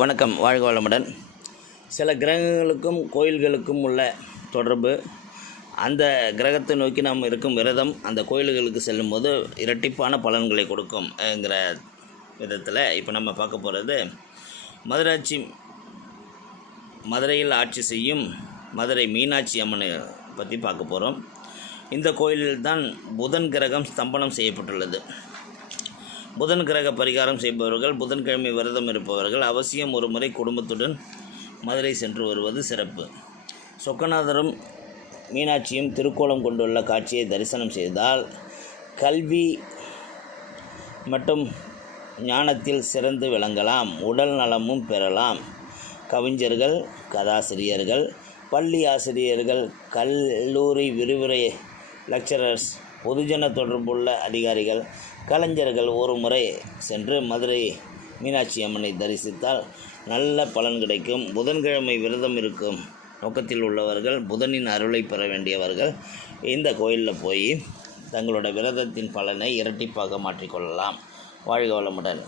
வணக்கம் வாழ்க வளமுடன். சில கிரகங்களுக்கும் கோயில்களுக்கும் உள்ள தொடர்பு. அந்த கிரகத்தை நோக்கி நாம் இருக்கும் விரதம் அந்த கோயில்களுக்கு செல்லும்போது இரட்டிப்பான பலன்களை கொடுக்கும்ங்கிற விதத்தில் இப்போ நம்ம பார்க்க போகிறது மதுராட்சி மதுரையில் ஆட்சி செய்யும் மதுரை மீனாட்சி அம்மனை பற்றி பார்க்க போகிறோம் இந்த கோயிலில் தான் புதன் கிரகம் ஸ்தம்பனம் செய்யப்பட்டுள்ளது. புதன் கிரக பரிகாரம் செய்பவர்கள் புதன்கிழமை விரதம் இருப்பவர்கள் அவசியம் ஒரு முறை குடும்பத்துடன் மதுரை சென்று வருவது சிறப்பு. சொக்கநாதரும் மீனாட்சியும் திருக்கோலம் கொண்டுள்ள காட்சியை தரிசனம் செய்தால் கல்வி மற்றும் ஞானத்தில் சிறந்து விளங்கலாம் உடல் நலமும் பெறலாம். கவிஞர்கள் கதாசிரியர்கள் பள்ளி ஆசிரியர்கள் கல்லூரி விரிவுரை லெக்சரர்ஸ் பொதுஜன தொடர்புள்ள அதிகாரிகள் கலைஞர்கள் ஒரு முறை சென்று மதுரை மீனாட்சி அம்மனை தரிசித்தால் நல்ல பலன் கிடைக்கும். புதன்கிழமை விரதம் இருக்கும் நோக்கத்தில் உள்ளவர்கள் புதனின் அருளை பெற வேண்டியவர்கள் இந்த கோயிலில் போய் தங்களோட விரதத்தின் பலனை இரட்டிப்பாக மாற்றிக்கொள்ளலாம் வாழ்க வளமுடன்.